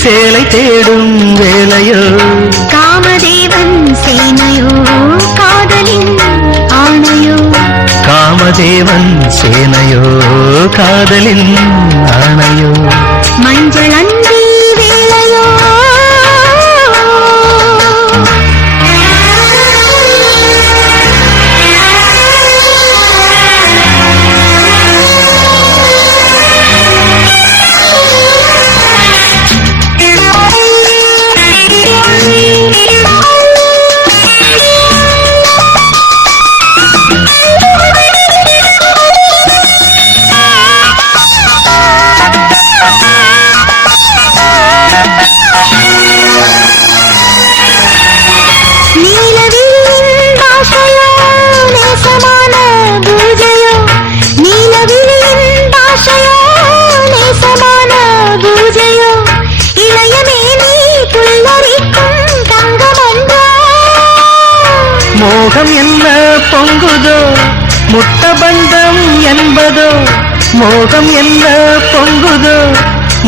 சேலை தேடும் வேளையோ காமதேவன் சேனையோ காதலின் ஆணையோ காமதேவன் சேனையோ காதலின் ஆணையோ மஞ்சள் அந்தி வேளையோ மோகம் என்ன பொங்குதோ முட்டபந்தம் என்பதோ மோகம் என்ன பொங்குதோ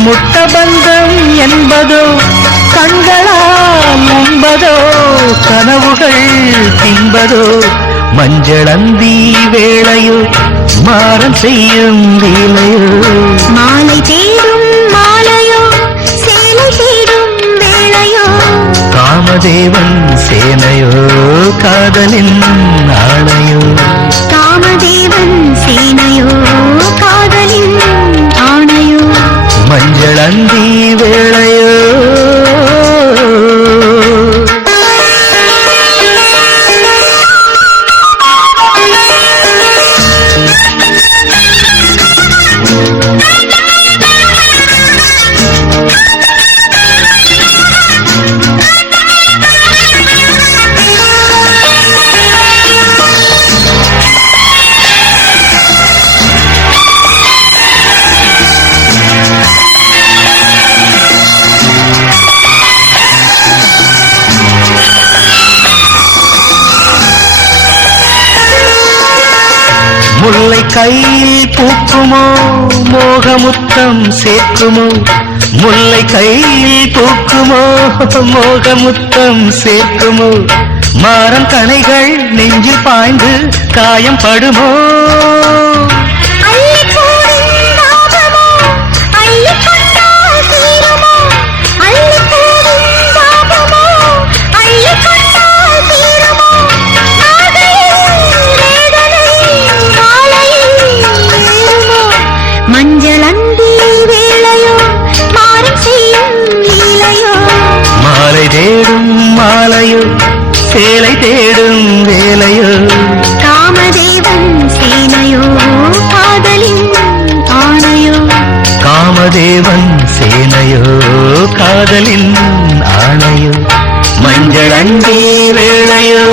முட்டபந்தம் என்பதோ கண்களால் உண்பதோ கனவுகள் தின்பதோ மஞ்சளந்தி வேளையோ மாறம் செய்யும் வேளையோ மாலை தேடும் மாலையோ சேலை தேடும் வேளையோ காமதேவன் சேனையோ காதலின் ஆணையோ காமதேவன் சேனையோ காதலின் ஆணையோ மஞ்சளந்தி வேளையோ முல்லை கையில் பூக்குமோ மோகமுத்தம் சேர்க்குமோ முல்லை கையில் பூக்குமோ மோகமுத்தம் சேர்க்குமோ மாறம் கனைகள் நெஞ்சில் பாய்ந்து காயம் படுமோ மஞ்சளந்தி வேளையோ மாறம் செய்யும் லீலையோ மாலை தேடும் மாலையோ சேலை தேடும் வேலையோ காமதேவன் சேனையோ காதலின் ஆணையோ காமதேவன் சேனையோ காதலின் ஆணையோ மஞ்சளந்தி வேளையோ